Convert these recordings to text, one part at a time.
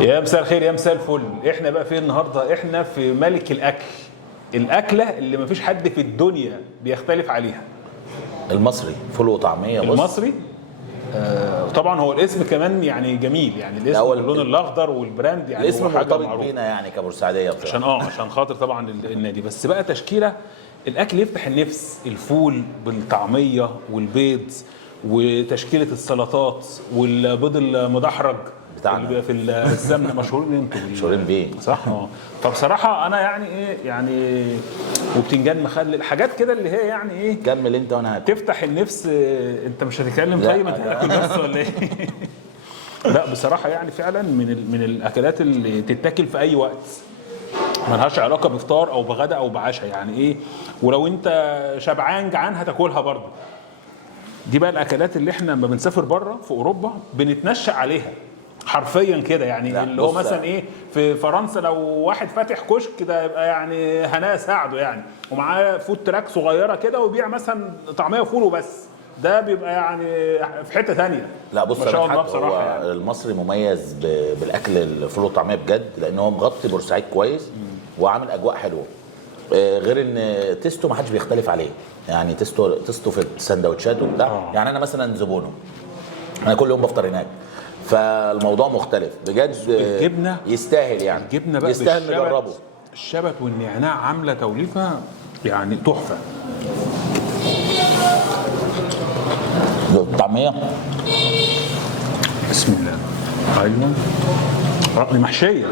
يا مساء الخير يا مساء الفل. احنا بقى فين النهارده؟ احنا في ملك الاكل، الاكله اللي مفيش حد في الدنيا بيختلف عليها. المصري فول وطعميه. المصري طبعا هو الاسم كمان يعني جميل، يعني الاسم واللون الاخضر والبراند، يعني الاسم مرتبط بينا يعني كبورسعيديه بصراحه عشان خاطر طبعا النادي. بس بقى تشكيله الاكل يفتح النفس، الفول بالطعميه والبيض وتشكيله السلطات والبيض المدحرج بتاعنا اللي بيبقى في السمنه. مشهورين انتوا مشهورين بيه صح؟ فبصراحه انا يعني ايه يعني وبتنجان مخلل، حاجات كده اللي هي يعني ايه. كمل انت وانا تفتح النفس. انت مش هتتكلم؟ طيب انت هتاكل بس ولا ايه؟ لا بصراحه يعني فعلا من الاكلات اللي تتاكل في اي وقت، ملهاش علاقه بفطار او بغدا او بعشاء، يعني ايه. ولو انت شبعان جعان هتاكلها برضه. دي بقى الاكلات اللي احنا لما بنسافر بره في اوروبا بنتنشأ عليها حرفيا كده، يعني اللي هو مثلا ايه في فرنسا لو واحد فاتح كشك ده يبقى يعني هناء ساعده يعني، ومعاه فود تراك صغيره كده وبيع مثلا طعميه وفول وبس، ده بيبقى يعني في حته ثانيه. لا بص، ما شاء الله بصراحه بصراحه يعني. المصري مميز بالاكل الفول والطعميه بجد، لان هو مغطي بورسعيد كويس وعامل اجواء حلوه. غير ان تيستو ما حدش بيختلف عليه، يعني تيستو في السندوتشات وبتاع. يعني انا مثلا زبونه، انا كل يوم بفطر هناك، فالموضوع مختلف بجد. الجبنه يستاهل، يعني الجبنه بقى يستاهل نجربه. الشبت والنعناع عامله توليفه يعني تحفه. الطعميه بسم الله. ايوه رقم محشيه.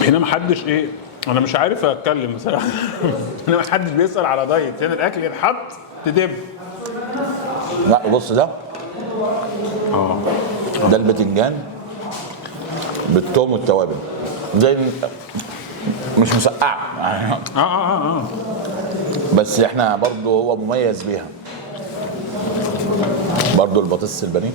هنا محدش ايه، انا مش عارف اتكلم بصراحه. هنا محدش بيسال على دايت، هنا الاكل يتحط تدب. لا بص ده ده البتنجان بالثوم والتوابل، زي مش مسقعه بس احنا برضو هو مميز بيها. برضو البطاطس البانيه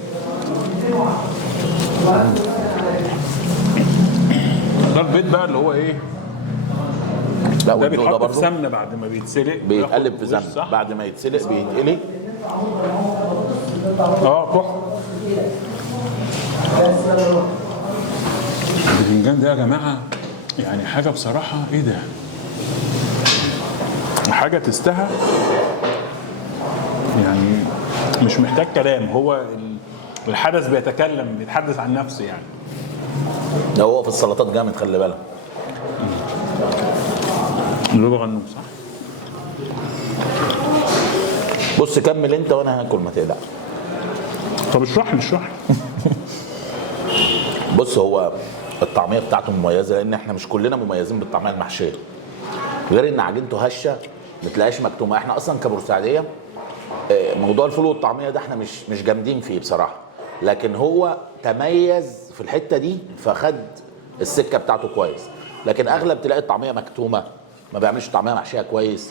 ده البيض بقى اللي هو ايه، لا ده بيتحط في سمنه بعد ما بيتسلق، بيتقلب في سمنه بعد ما يتسلق بيتقلي. تحفه. البتنجان ده يا جماعه يعني حاجه بصراحه ايه ده، حاجه تستاهل يعني، مش محتاج كلام. هو الحدث بيتكلم، بيتحدث عن نفسه يعني. ده هو في السلطات جامد، خلي بالك. اللي هو غنوم صح. بص كمل انت وانا هاكل، ما تقلقش. طب اشرح لي. بص هو الطعميه بتاعته مميزه، لان احنا مش كلنا مميزين بالطعميه المحشيه، غير ان عجينته هشه ما تلاقيش مكتومه. احنا اصلا كبورسعيديه موضوع الفول والطعميه ده احنا مش جامدين فيه بصراحه، لكن هو تميز في الحته دي فخد السكه بتاعته كويس. لكن اغلب تلاقي الطعميه مكتومه، ما بيعملش طعميه محشيه كويس.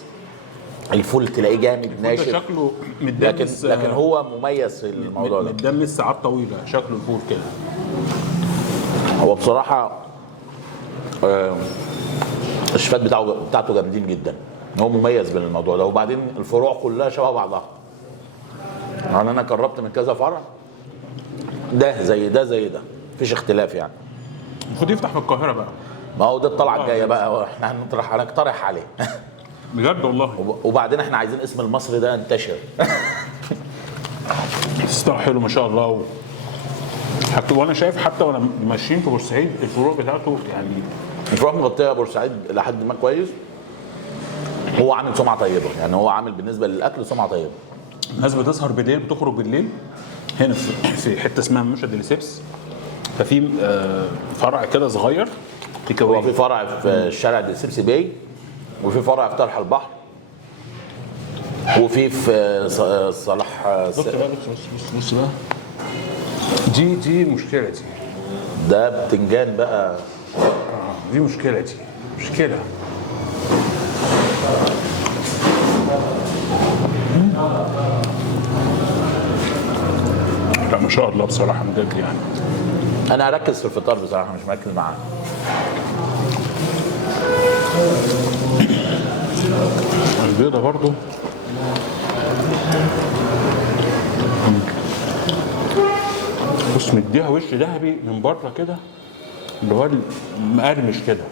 الفول تلاقيه جامد ناشف، شكله متدمس، لكن هو مميز في الموضوع ده، متدمس ساعات طويله، شكله الفول كده. هو بصراحه الشفات بتاعته جامدين جدا، هو مميز بالموضوع ده. وبعدين الفروع كلها شبه بعضها، يعني انا جربت من كذا فرع، ده زي ده زي ده، مفيش اختلاف يعني. المفروض يفتح في القاهره بقى. ما هو ده الطلعه الجايه بقى، واحنا هنقترح عليه. بجد والله. وبعدين احنا عايزين اسم المصري ده ينتشر. ستار حلو ما شاء الله. حتى وانا شايف حتى وانا ماشيين في بورسعيد الفروع بتاعته يعني الفروع مغطيه بورسعيد لحد ما كويس. هو عامل سمعه طيبه، يعني هو عامل بالنسبه للاكل سمعه طيبه. الناس بتسهر بالليل، بتخرج بالليل هنا في حته اسمها مشهد ديليسيبس، ففي فرع كده صغير. هو في فرع في الشارع ديليسيبس باي، وفي فرع في طرح البحر، وفي صلاح. بص بقى بص بقى، دي مشكله دي. ده بتنجان بقى. دي مشكله، دي مشكله. لا ما شاء الله بصراحه بجد يعني. انا هركز في الفطار بصراحه، مش مركز معاه. البيضه برضو مديها وش ذهبي من بره كده، اللي هو مقرمش كده.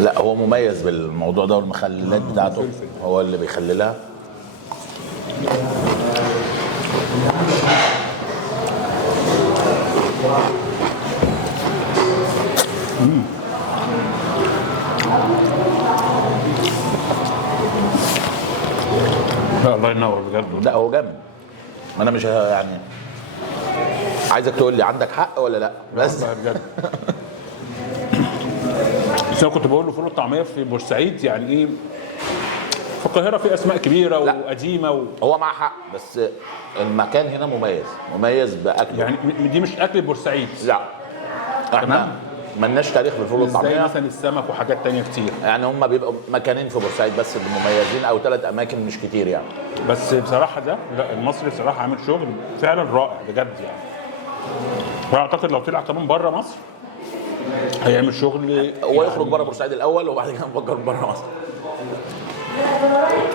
لا هو مميز بالموضوع ده، والمخللات بتاعته هو اللي بيخللها. لا الله ينور بجد. لا هو جامد. ما انا مش يعني عايزك تقول لي عندك حق ولا لا بس. والله بجد. بس انا كنت بقول له فول الطعميه في بورسعيد يعني ايه، في القاهره في اسماء كبيره لا. وقديمه هو مع حق، بس المكان هنا مميز باكله. يعني دي مش اكل بورسعيد. لا احنا تمام. مالناش تاريخ بالفول مش زي والطعميه. مثلا السمك وحاجات تانية كتير. يعني هم بيبقوا مكانين في بورسعيد بس اللي مميزين، او 3 اماكن مش كتير يعني. بس بصراحه ده لا، المصري بصراحه عامل شغل فعلا رائع بجد يعني. واعتقد لو طلع كمان بره مصر هيعمل شغل. هو يخرج بره بورسعيد الاول وبعد كده نفكر بره مصر.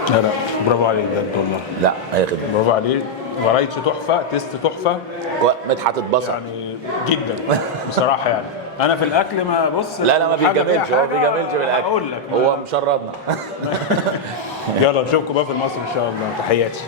لا لا برافو عليك بجد والله. لا هي خدمه. برافو عليك، فرايتي تحفه، تيست تحفه مدحت اتبسط. يعني جدا بصراحه يعني. انا في الاكل ما بص، لا ما حاجة فيها بيجاملش، هو حاجة بيجاملش بالاكل. هقول لك هو مشردنا. يلا نشوفكم بقى في مصر ان شاء الله. تحياتي.